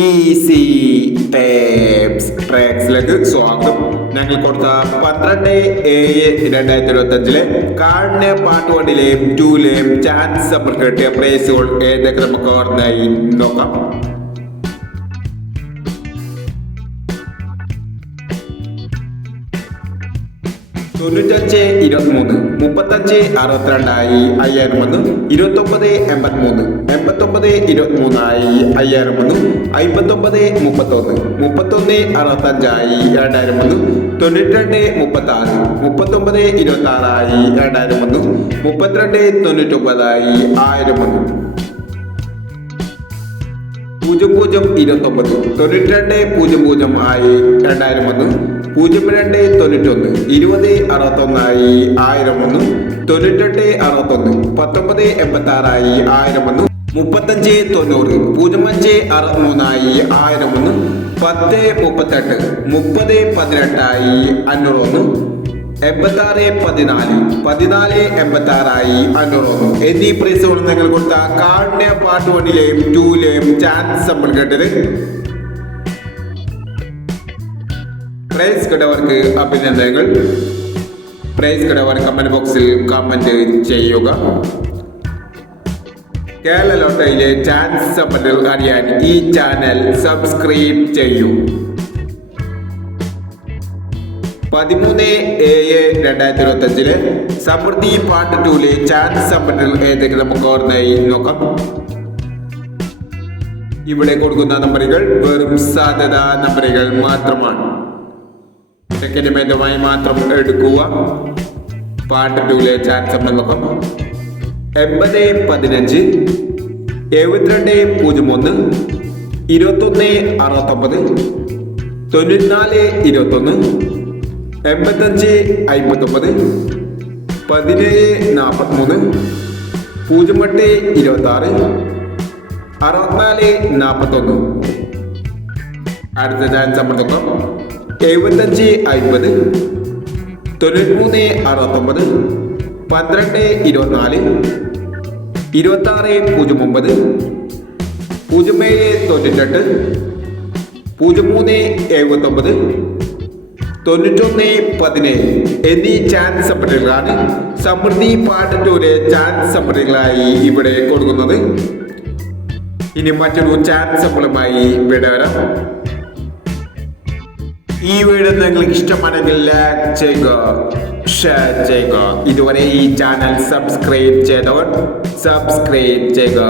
Easy ട്രാക്സിലേക്ക് സ്വാഗതം. ഞങ്ങൾ കൊടുത്ത 12/7/2025 കാടിന്റെ പാട്ട് വണ്ടിയിലെയും 2ലെയും ചാൻസ് കിട്ടിയ പ്രൈസുകൾ ഏതൊക്കെ നമുക്ക് ഓർമ്മയായി നോക്കാം. തൊണ്ണൂറ്റഞ്ച് 23 35 62 5001 29 83 89 23 5001 59 31 31 65 2001 92 36 39 26 2001 32 99 1001 00 29 92 00 2001 02 91 20 61 1001 98 61 19 86 1001 35 90 05 63 1001 10 38 30 18 501 86 14 14 86 501 എന്നീ പ്രൈസുകൾ നിങ്ങൾ കൊടുത്ത കാടിന്റെ പാട്ട് വണ്ടിയിലെയും 2ലെയും ചാൻസ് നമ്മൾ കേട്ടത്. പ്രൈസ് കിടവർക്ക് അഭിനന്ദനങ്ങൾ. പ്രൈസ് കിടവർ കമന്റ് ബോക്സിൽ കമന്റ് ചെയ്യുക. കേരള ലോട്ടറിയിലെ ചാൻസ് സമ്പത്തുകൾ അറിയാൻ ഈ ചാനൽ സബ്സ്ക്രൈബ് ചെയ്യൂ. 13/7/2025 സമൃദ്ധി പാർട്ട് 2ലെ ചാൻസ് സമ്പത്തുകൾ ഏതൊക്കെ നമുക്ക് ഓർമ്മയായി നോക്കാം. ഇവിടെ കൊടുക്കുന്ന നമ്പറുകൾ വെറും സാധ്യത നമ്പറുകൾ മാത്രമാണ്. സെക്കൻഡ് മേധമായി മാത്രം എടുക്കുക. പാർട്ട് 2ലെ ചാൻസ് നമ്മൾ നോക്കാം. 80 15 72 01 21 69 94 21 85 59 17 43 08 26 64 41. അടുത്ത ചാൻസ് നമ്മൾ നോക്കാം. 75 50 93 69 12 24 26 09 07 98 03 79 91 17 എന്നീ ചാൻസ് സമ്പത്തുകളാണ് സമൃദ്ധി പാർട്ട് 2ലെ ചാൻസ് സമ്പത്തുകളായി ഇവിടെ കൊടുക്കുന്നത്. ഇനി മറ്റൊരു ചാൻസ് സമ്പളുമായി വിടാം. ഈ വീഡിയോ നിങ്ങൾക്ക് ഇഷ്ടമാണെങ്കിൽ ലൈക്ക് ചെയ്യുക, ഷെയർ ചെയ്യുക. ഇതുവരെ ഈ ചാനൽ സബ്സ്ക്രൈബ് ചെയ്തവർ സബ്സ്ക്രൈബ് ചെയ്യുക.